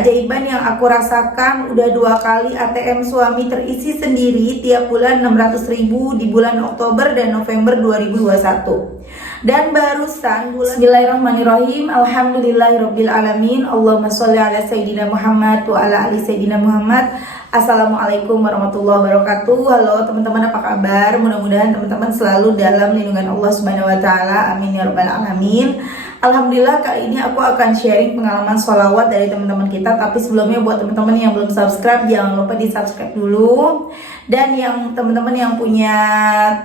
keajaiban yang aku rasakan udah 2 kali ATM suami terisi sendiri tiap bulan 600.000 di bulan Oktober dan November 2021. Dan barusan bulan Bismillahirrahmanirrahim, Alhamdulillahirrabbilalamin, Allahumma sholli ala Sayyidina Muhammad wa ala ali Sayyidina Muhammad. Assalamualaikum warahmatullahi wabarakatuh. Halo teman-teman, apa kabar? Mudah-mudahan teman-teman selalu dalam lindungan Allah Subhanahu wa Ta'ala. Amin ya rabbal alamin. Alhamdulillah, kali ini aku akan sharing pengalaman sholawat dari teman-teman kita. Tapi sebelumnya buat teman-teman yang belum subscribe, jangan lupa di subscribe dulu. Dan yang teman-teman yang punya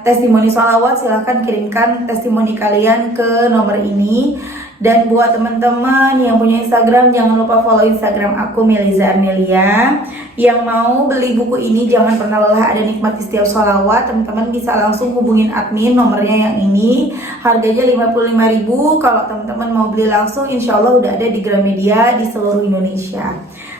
testimoni sholawat, silahkan kirimkan testimoni kalian ke nomor ini. Dan buat teman-teman yang punya Instagram, jangan lupa follow Instagram aku, Meliza Armelia. Yang mau beli buku ini, jangan pernah lelah ada nikmati setiap sholawat. Teman-teman bisa langsung hubungin admin, nomornya yang ini. Harganya 55.000. Kalau teman-teman mau beli langsung, insya Allah udah ada di Gramedia di seluruh Indonesia.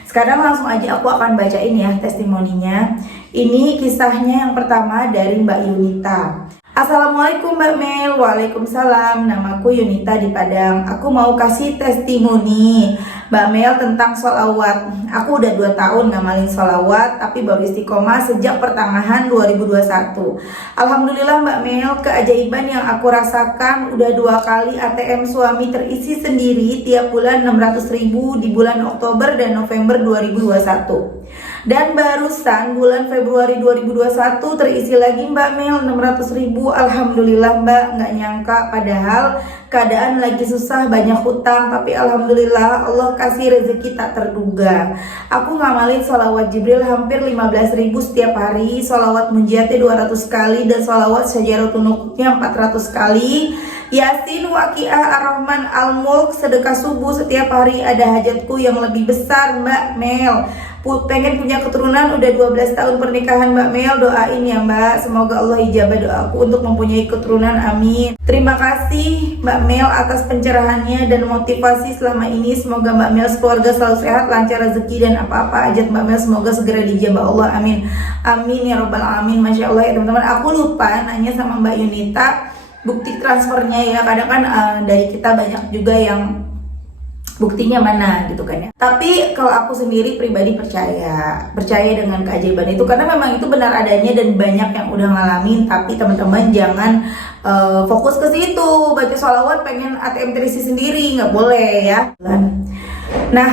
Sekarang langsung aja aku akan bacain ya testimoninya. Ini kisahnya yang pertama dari Mbak Yunita. Assalamualaikum Mbak Mel. Waalaikumsalam. Namaku Yunita di Padang. Aku mau kasih testimoni Mbak Mel tentang sholawat. Aku udah 2 tahun ngamalin sholawat, tapi baru istiqomah sejak pertengahan 2021. Alhamdulillah Mbak Mel, keajaiban yang aku rasakan udah 2 kali ATM suami terisi sendiri tiap bulan 600.000 di bulan Oktober dan November 2021. Dan barusan bulan Februari 2021 terisi lagi Mbak Mel 600.000. Alhamdulillah Mbak, nggak nyangka, padahal keadaan lagi susah, banyak hutang, tapi alhamdulillah Allah kasih rezeki tak terduga. Aku ngamalin sholawat Jibril hampir 15.000 setiap hari, sholawat munjiatnya 200 kali, dan sholawat syajaratun nukutnya 400 kali. Yasin, Waqiah, Ar-Rahman, Al-Mulk, sedekah subuh setiap hari. Ada hajatku yang lebih besar Mbak Mel, pengen punya keturunan, udah 12 tahun pernikahan Mbak Mel. Doain ya Mbak, semoga Allah ijabah doaku untuk mempunyai keturunan, amin. Terima kasih Mbak Mel atas pencerahannya dan motivasi selama ini. Semoga Mbak Mel sekeluarga selalu sehat, lancar rezeki, dan apa-apa hajat Mbak Mel semoga segera dijabah Allah, amin. Amin ya rabbal alamin. Masya Allah ya teman-teman, aku lupa nanya sama Mbak Yunita bukti transfernya ya. Kadang kan dari kita banyak juga yang buktinya mana gitu kan ya. Tapi kalau aku sendiri pribadi percaya dengan keajaiban itu, karena memang itu benar adanya dan banyak yang udah ngalamin. Tapi teman-teman jangan fokus ke situ, baca sholawat pengen ATM terisi sendiri, nggak boleh ya. Nah,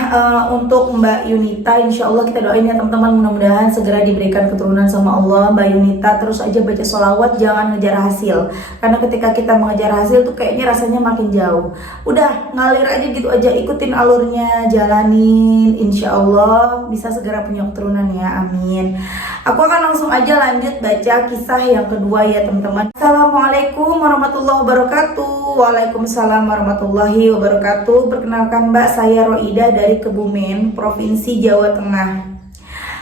untuk Mbak Yunita, insya Allah kita doain ya teman-teman, mudah-mudahan segera diberikan keturunan sama Allah. Mbak Yunita, terus aja baca sholawat, jangan ngejar hasil. Karena ketika kita mengejar hasil tuh kayaknya rasanya makin jauh. Udah, ngalir aja gitu aja, ikutin alurnya, jalanin. Insya Allah bisa segera punya keturunan ya, amin. Aku akan langsung aja lanjut baca kisah yang kedua ya teman-teman. Assalamualaikum warahmatullahi wabarakatuh. Waalaikumsalam warahmatullahi wabarakatuh. Perkenalkan Mbak, saya Roida dari Kebumen, Provinsi Jawa Tengah.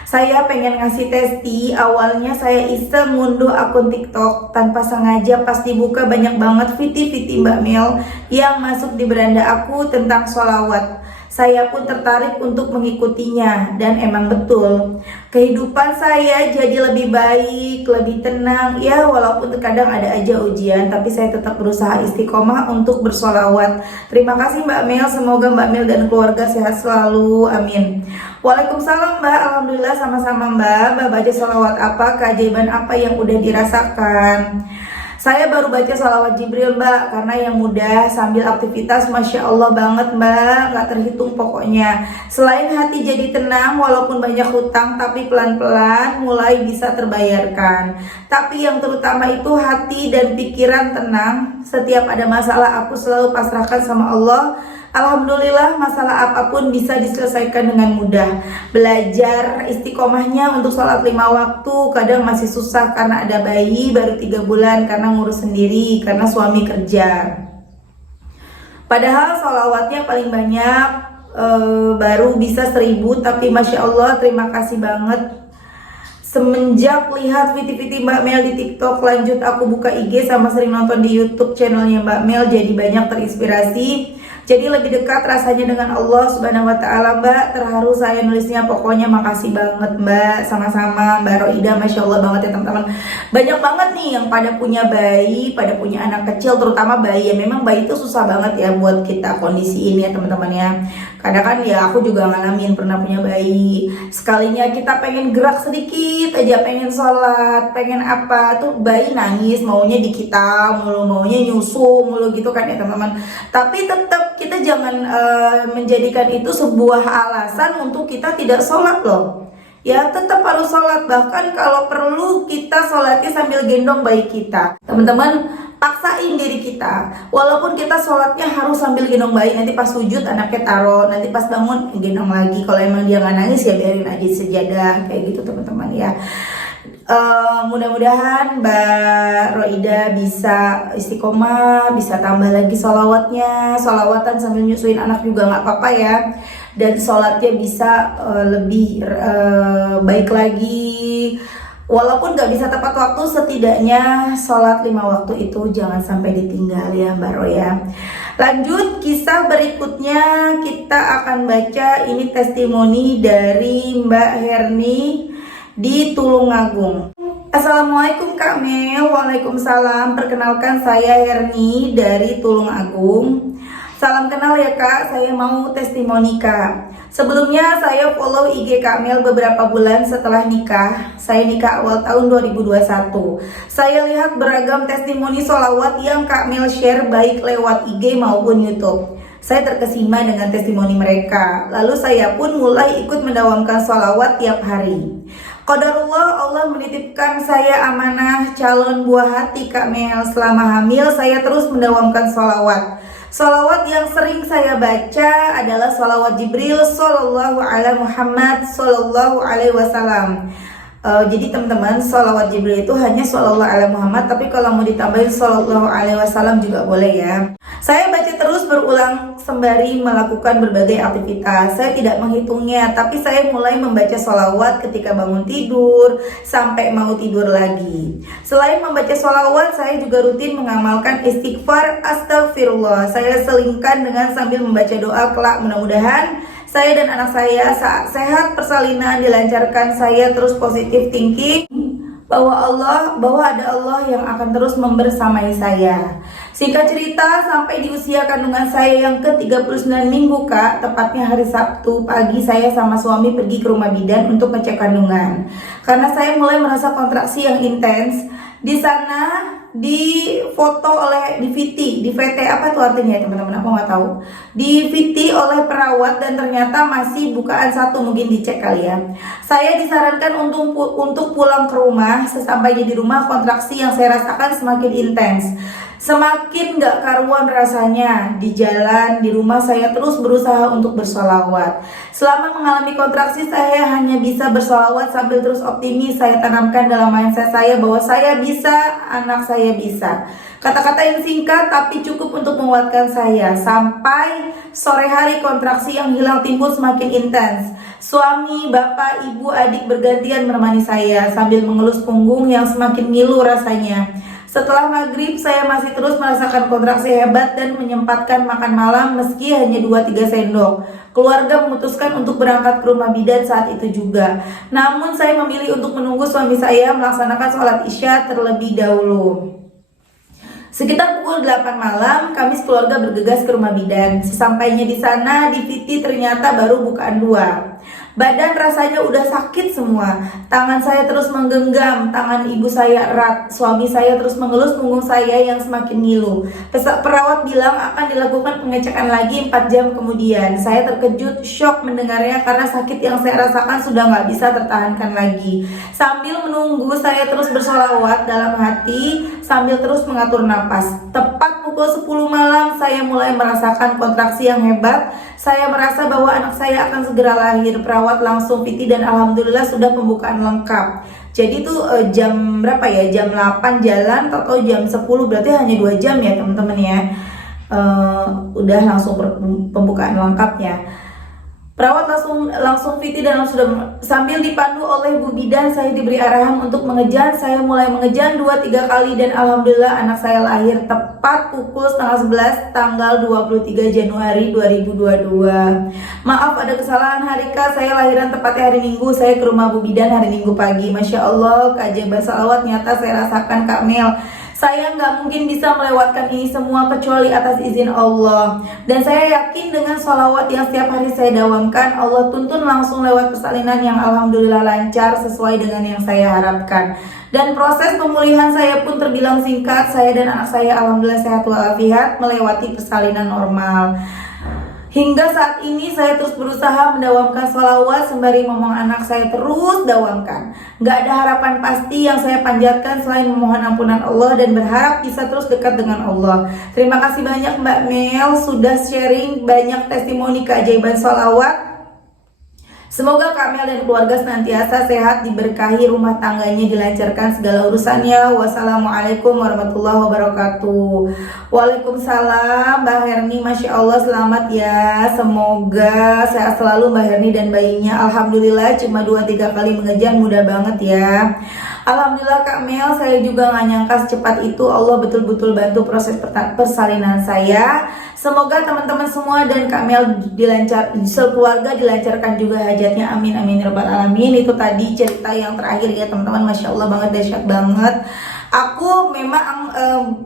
Saya pengen ngasih testi. Awalnya saya iseng ngunduh akun TikTok, tanpa sengaja pas dibuka banyak banget viti-viti Mbak Mel yang masuk di beranda aku tentang sholawat. Saya pun tertarik untuk mengikutinya, dan emang betul kehidupan saya jadi lebih baik, lebih tenang ya. Walaupun terkadang ada aja ujian, tapi saya tetap berusaha istiqomah untuk bersolawat. Terima kasih Mbak Mel, semoga Mbak Mel dan keluarga sehat selalu, amin. Waalaikumsalam Mbak, alhamdulillah sama-sama Mbak. Mbak baca sholawat apa, keajaiban apa yang udah dirasakan? Saya baru baca sholawat Jibril Mbak, karena yang mudah sambil aktivitas, Masya Allah banget Mbak, gak terhitung pokoknya. Selain hati jadi tenang walaupun banyak hutang, tapi pelan-pelan mulai bisa terbayarkan. Tapi yang terutama itu hati dan pikiran tenang. Setiap ada masalah aku selalu pasrahkan sama Allah. Alhamdulillah masalah apapun bisa diselesaikan dengan mudah. Belajar istiqomahnya untuk sholat 5 waktu kadang masih susah karena ada bayi baru 3 bulan, karena ngurus sendiri, karena suami kerja. Padahal sholawatnya paling banyak baru bisa 1000, tapi Masya Allah terima kasih banget. Semenjak lihat viti-viti Mbak Mel di TikTok, lanjut aku buka IG sama sering nonton di YouTube channelnya Mbak Mel, jadi banyak terinspirasi. Jadi lebih dekat rasanya dengan Allah Subhanahu wa taala, Mbak. Terharu saya nulisnya, pokoknya makasih banget, Mbak. Sama-sama Mbak Roida, Masya Allah banget ya teman-teman. Banyak banget nih yang pada punya bayi, pada punya anak kecil, terutama bayi. Ya memang bayi itu susah banget ya buat kita kondisi ini ya teman-teman ya. Kadang kan ya aku juga ngalamin pernah punya bayi. Sekalinya kita pengen gerak sedikit aja, pengen sholat, pengen apa tuh bayi nangis, maunya di kita mulu, maunya nyusu mulu gitu kan ya teman-teman. Tapi tetap kita jangan menjadikan itu sebuah alasan untuk kita tidak sholat loh. Ya tetap harus sholat, bahkan kalau perlu kita sholatnya sambil gendong bayi kita. Teman-teman, paksain diri kita, walaupun kita sholatnya harus sambil gendong bayi. Nanti pas sujud anaknya taruh, nanti pas bangun gendong lagi. Kalau emang dia nggak nangis ya biarin aja sejadah kayak gitu teman-teman ya. Mudah-mudahan Mbak Roida bisa istiqomah, bisa tambah lagi sholawatnya. Sholawatan sambil nyusuin anak juga nggak apa-apa ya. Dan sholatnya bisa lebih baik lagi. Walaupun gak bisa tepat waktu, setidaknya sholat 5 waktu itu jangan sampai ditinggal ya Mbak Roya. Lanjut kisah berikutnya, kita akan baca ini testimoni dari Mbak Herni di Tulungagung. Assalamualaikum Kak Mel. Waalaikumsalam. Perkenalkan saya Herni dari Tulungagung. Salam kenal ya Kak, saya mau testimoni Kak. Sebelumnya saya follow IG Kak Mel beberapa bulan setelah nikah. Saya nikah awal tahun 2021. Saya lihat beragam testimoni sholawat yang Kak Mel share baik lewat IG maupun YouTube. Saya terkesima dengan testimoni mereka. Lalu saya pun mulai ikut mendawamkan sholawat tiap hari. Qadarullah, Allah menitipkan saya amanah calon buah hati Kak Mel. Selama hamil saya terus mendawamkan sholawat. Sholawat yang sering saya baca adalah sholawat Jibril Sallallahu Alaihi Muhammad Sallallahu Alaihi Wasallam. Jadi teman-teman, sholawat Jibril itu hanya Sallallahu Alaihi Muhammad, tapi kalau mau ditambahin Sallallahu Alaihi Wasallam juga boleh ya. Saya baca terus berulang sembari melakukan berbagai aktivitas. Saya tidak menghitungnya, tapi saya mulai membaca sholawat ketika bangun tidur sampai mau tidur lagi. Selain membaca sholawat, saya juga rutin mengamalkan istighfar astagfirullah. Saya selingkan dengan sambil membaca doa kelak, mudah-mudahan saya dan anak saya saat sehat persalinan dilancarkan. Saya terus positif thinking bahwa ada Allah yang akan terus membersamai saya. Singkat cerita, sampai di usia kandungan saya yang ke-39 minggu Kak, tepatnya hari Sabtu pagi, saya sama suami pergi ke rumah bidan untuk ngecek kandungan. Karena saya mulai merasa kontraksi yang intens. Di sana di VT apa tuh artinya ya teman-teman, aku nggak tahu. Di VT oleh perawat dan ternyata masih bukaan 1, mungkin dicek kali ya. Saya disarankan untuk pulang ke rumah. Sesampainya di rumah, kontraksi yang saya rasakan semakin intens. Semakin gak karuan rasanya. Di jalan, di rumah saya terus berusaha untuk bersolawat. Selama mengalami kontraksi, saya hanya bisa bersolawat sambil terus optimis. Saya tanamkan dalam mindset saya bahwa saya bisa, anak saya bisa. Kata-kata yang singkat tapi cukup untuk menguatkan saya. Sampai sore hari, kontraksi yang hilang timbul semakin intens. Suami, bapak, ibu, adik bergantian menemani saya sambil mengelus punggung yang semakin ngilu rasanya. Setelah maghrib, saya masih terus merasakan kontraksi hebat dan menyempatkan makan malam meski hanya 2-3 sendok. Keluarga memutuskan untuk berangkat ke rumah bidan saat itu juga. Namun saya memilih untuk menunggu suami saya melaksanakan sholat isya terlebih dahulu. Sekitar pukul 8 malam, kami sekeluarga bergegas ke rumah bidan. Sesampainya di sana, di VT ternyata baru bukaan 2. Badan rasanya udah sakit semua. Tangan saya terus menggenggam, tangan ibu saya erat. Suami saya terus mengelus punggung saya yang semakin ngilu. Perawat bilang akan dilakukan pengecekan lagi 4 jam kemudian. Saya terkejut, shock mendengarnya karena sakit yang saya rasakan sudah gak bisa tertahankan lagi. Sambil menunggu, saya terus bersolawat dalam hati sambil terus mengatur napas. Tepat pukul 10 malam, saya mulai merasakan kontraksi yang hebat. Saya merasa bahwa anak saya akan segera lahir. Perawat langsung PT dan alhamdulillah sudah pembukaan lengkap. Jadi itu jam berapa ya? Jam 8 jalan atau jam 10, berarti hanya 2 jam ya teman-teman ya. Udah langsung pembukaan lengkapnya. Perawat langsung Viti dan sudah sambil dipandu oleh Bu Bidan, saya diberi arahan untuk mengejan. Saya mulai mengejan 2-3 kali dan alhamdulillah anak saya lahir tepat pukul setengah 11 tanggal 23 Januari 2022. Maaf ada kesalahan hari Kak, saya lahiran tepatnya hari Minggu. Saya ke rumah Bu Bidan hari Minggu pagi. Masya Allah, keajaiban salawat nyata saya rasakan Kak Mel. Saya nggak mungkin bisa melewatkan ini semua kecuali atas izin Allah. Dan saya yakin dengan sholawat yang setiap hari saya dawamkan, Allah tuntun langsung lewat persalinan yang alhamdulillah lancar sesuai dengan yang saya harapkan. Dan proses pemulihan saya pun terbilang singkat. Saya dan anak saya alhamdulillah sehat walafiat melewati persalinan normal. Hingga saat ini saya terus berusaha mendawamkan sholawat sembari ngomong anak saya terus dawamkan. Gak ada harapan pasti yang saya panjatkan selain memohon ampunan Allah dan berharap bisa terus dekat dengan Allah. Terima kasih banyak Mbak Mel sudah sharing banyak testimoni keajaiban sholawat. Semoga Kak Mel dan keluarga senantiasa sehat, diberkahi, rumah tangganya dilancarkan segala urusannya. Wassalamualaikum warahmatullahi wabarakatuh. Waalaikumsalam Mbak Herni, Masya Allah selamat ya. Semoga sehat selalu Mbak Herni dan bayinya. Alhamdulillah cuma 2-3 kali mengejan mudah banget ya. Alhamdulillah Kak Mel, saya juga gak nyangka secepat itu. Allah betul-betul bantu proses persalinan saya. Semoga teman-teman semua dan Kak Mel sekeluarga dilancarkan juga hajatnya, amin amin ya rabbal alamin. Itu tadi cerita yang terakhir ya teman-teman, Masya Allah banget, dahsyat banget. Aku memang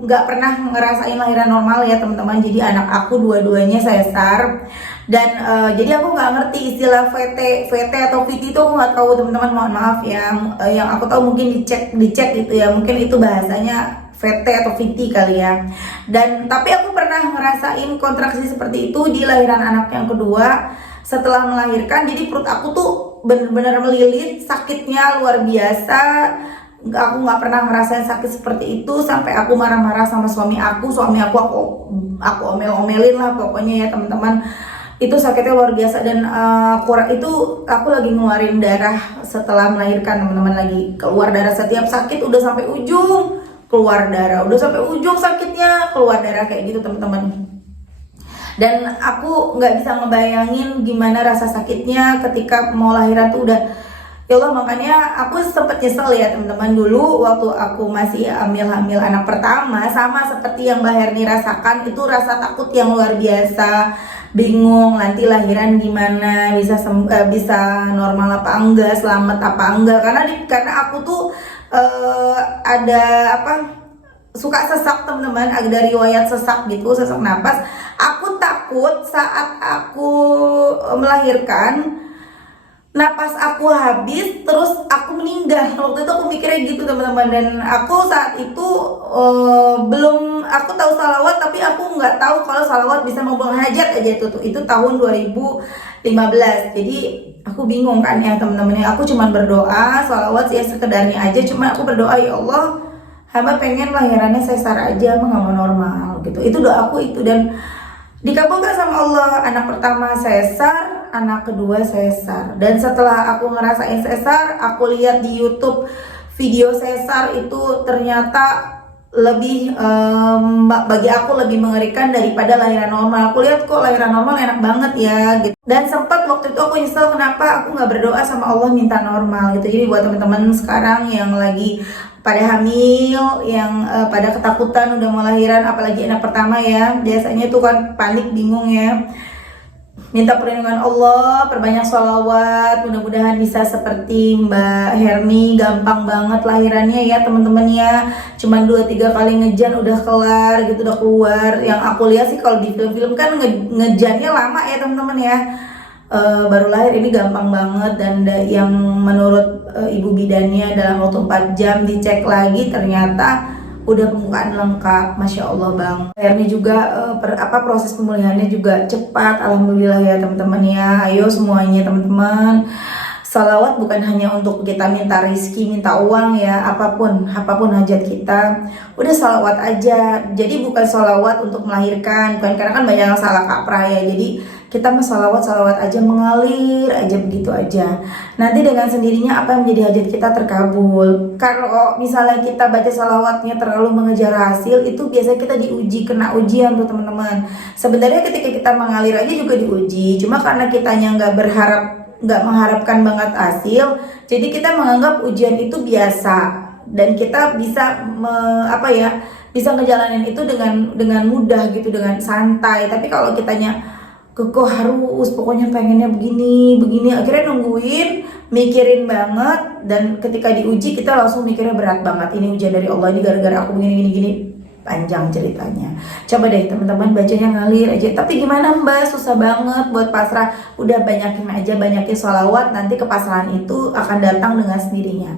gak pernah ngerasain lahiran normal ya teman-teman. Jadi anak aku dua-duanya sesar. Dan jadi aku nggak ngerti istilah VT atau VT itu, aku nggak tahu teman-teman, mohon maaf ya. Yang aku tahu mungkin dicek gitu ya, mungkin itu bahasanya VT atau VT kali ya. Dan tapi aku pernah ngerasain kontraksi seperti itu di lahiran anak yang kedua setelah melahirkan. Jadi perut aku tuh bener-bener melilit, sakitnya luar biasa. Aku nggak pernah ngerasain sakit seperti itu sampai aku marah-marah sama suami aku aku omel-omelin lah pokoknya ya teman-teman. Itu sakitnya luar biasa dan itu aku lagi ngeluarin darah setelah melahirkan teman-teman, lagi keluar darah setiap sakit udah sampai ujung keluar darah, udah sampai ujung sakitnya keluar darah kayak gitu teman-teman. Dan aku nggak bisa ngebayangin gimana rasa sakitnya ketika mau lahiran tuh udah, ya Allah, makanya aku sempet nyesel ya teman-teman dulu waktu aku masih hamil anak pertama, sama seperti yang Mbak Herni rasakan, itu rasa takut yang luar biasa. Bingung nanti lahiran gimana, bisa normal apa enggak, selamat apa enggak, karena aku tuh ada suka sesak teman-teman, ada riwayat sesak gitu, sesak napas. Aku takut saat aku melahirkan napas aku habis terus aku meninggal. Waktu itu aku mikirnya gitu teman-teman. Dan aku saat itu aku tahu salawat tapi aku nggak tahu kalau salawat bisa membuang hajat aja. Itu tahun 2015. Jadi aku bingung kan ya teman-teman ya. Aku cuma berdoa salawat ya sekedarnya aja. Cuma aku berdoa, ya Allah, hamba pengen lahirannya sesar aja, nggak mau normal gitu. Itu doaku itu, dan dikabulkan sama Allah. Anak pertama sesar, anak kedua sesar. Dan setelah aku ngerasain sesar, aku lihat di YouTube video sesar itu ternyata lebih bagi aku lebih mengerikan daripada lahiran normal. Aku lihat kok lahiran normal enak banget ya gitu. Dan sempat waktu itu aku nyesel kenapa aku nggak berdoa sama Allah minta normal gitu. Jadi buat teman-teman sekarang yang lagi pada hamil, yang pada ketakutan udah mau lahiran, apalagi anak pertama ya, biasanya tuh kan panik, bingung ya. Minta perlindungan Allah, perbanyak sholawat, mudah-mudahan bisa seperti Mbak Herni, gampang banget lahirannya ya teman-teman ya. Cuman 2-3 kali ngejan udah kelar gitu, udah keluar. Yang aku lihat sih kalau di film-film kan ngejannya lama ya teman-teman ya. Baru lahir ini gampang banget. Dan yang menurut ibu bidannya dalam waktu 4 jam dicek lagi ternyata udah pembukaan lengkap. Masya Allah bang. Herni juga proses pemulihannya juga cepat, alhamdulillah ya teman-teman ya. Ayo semuanya teman-teman, salawat bukan hanya untuk kita minta rizki, minta uang ya, apapun hajat kita, udah salawat aja. Jadi bukan salawat untuk melahirkan, bukan, karena kan banyak yang salah kaprah ya. Jadi kita salawat aja, mengalir aja, begitu aja. Nanti dengan sendirinya apa yang menjadi hajat kita terkabul. Kalau misalnya kita baca salawatnya terlalu mengejar hasil, itu biasanya kita diuji, kena ujian tuh teman-teman. Sebenarnya ketika kita mengalir aja juga diuji, cuma karena kitanya nggak mengharapkan banget hasil, jadi kita menganggap ujian itu biasa dan kita bisa bisa ngejalanin itu dengan mudah gitu, dengan santai. Tapi kalau kitanya kok harus pokoknya pengennya begini akhirnya nungguin, mikirin banget, dan ketika diuji kita langsung mikirnya berat banget, ini ujian dari Allah, ini gara-gara aku gini, panjang ceritanya. Coba deh teman-teman bacanya ngalir aja. Tapi gimana Mbak, susah banget buat pasrah. Udah banyakin aja, banyakin sholawat, nanti kepasrahan itu akan datang dengan sendirinya.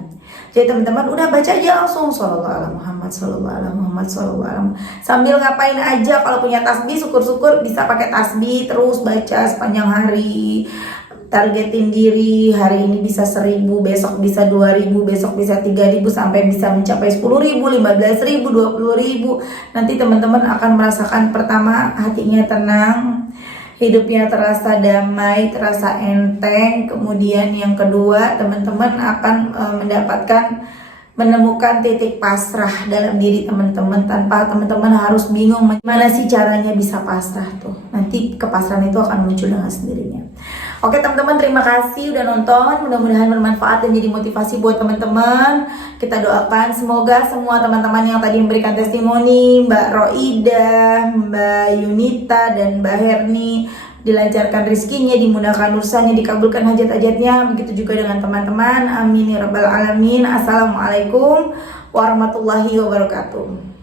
Jadi teman-teman udah baca aja langsung Shallallahu alaihi Muhammad, Shallallahu alaihi Muhammad, Shallallahu alaihi Muhammad. Sambil ngapain aja, kalau punya tasbih syukur-syukur bisa pakai tasbih terus baca sepanjang hari. Targetin diri, hari ini bisa 1000, besok bisa 2000, besok bisa 3000, sampai bisa mencapai 10.000, 15.000, 20.000. Nanti teman-teman akan merasakan, pertama hatinya tenang, hidupnya terasa damai, terasa enteng. Kemudian yang kedua, teman-teman akan menemukan titik pasrah dalam diri teman-teman, tanpa teman-teman harus bingung gimana sih caranya bisa pasrah tuh. Nanti kepasrahan itu akan muncul dengan sendirinya. Oke teman-teman, terima kasih udah nonton, mudah-mudahan bermanfaat dan jadi motivasi buat teman-teman. Kita doakan semoga semua teman-teman yang tadi memberikan testimoni, Mbak Roida, Mbak Yunita, dan Mbak Herni, dilancarkan rezekinya, dimudahkan urusannya, dikabulkan hajat-hajatnya. Begitu juga dengan teman-teman, amin ya rabbal alamin. Assalamualaikum warahmatullahi wabarakatuh.